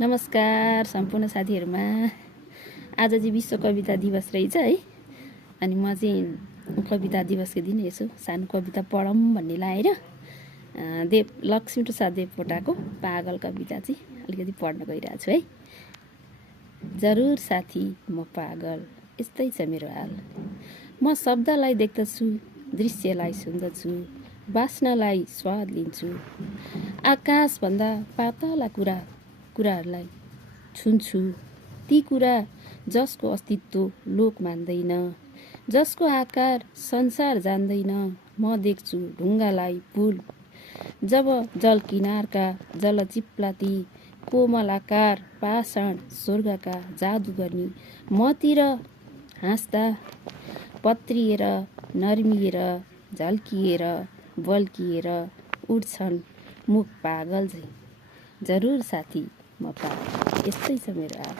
नमस्कार सम्पूर्ण साथीहरुमा। आज चाहिँ विश्व कविता दिवस रहेछ है। अनि म चाहिँ कविता दिवसको दिन यसो सानो कविता पढौँ भन्ने लागेर लक्ष्मीप्रसाद देवकोटाको पागल कविता चाहिँ अलिकति पढ्न गइरहेको छु है। जरुर साथी म पागल, यस्तै छ मेरो हाल। म शब्दलाई देख्दछु, दृश्यलाई सुन्दछु, बास्नलाई स्वाद लिन्छु। आकाश भन्दा पातला कुराहरूलाई छुन्छु। ती कुरा जसको अस्तित्व लोक मान्दैन, जसको आकार संसार जान्दैन। म देख्छु ढुङ्गालाई पुल, जब जल किनारका जलचिप्ला ती कोमल आकार पाषाण स्वर्गका जादु गर्ने मतिर हाँस्दा पत्रिएर नर्मिएर झल्किएर बल्किएर उठ्छन् मुख पागल झै। जरुर साथी म पागल, यस्तै छ मेरो हाल।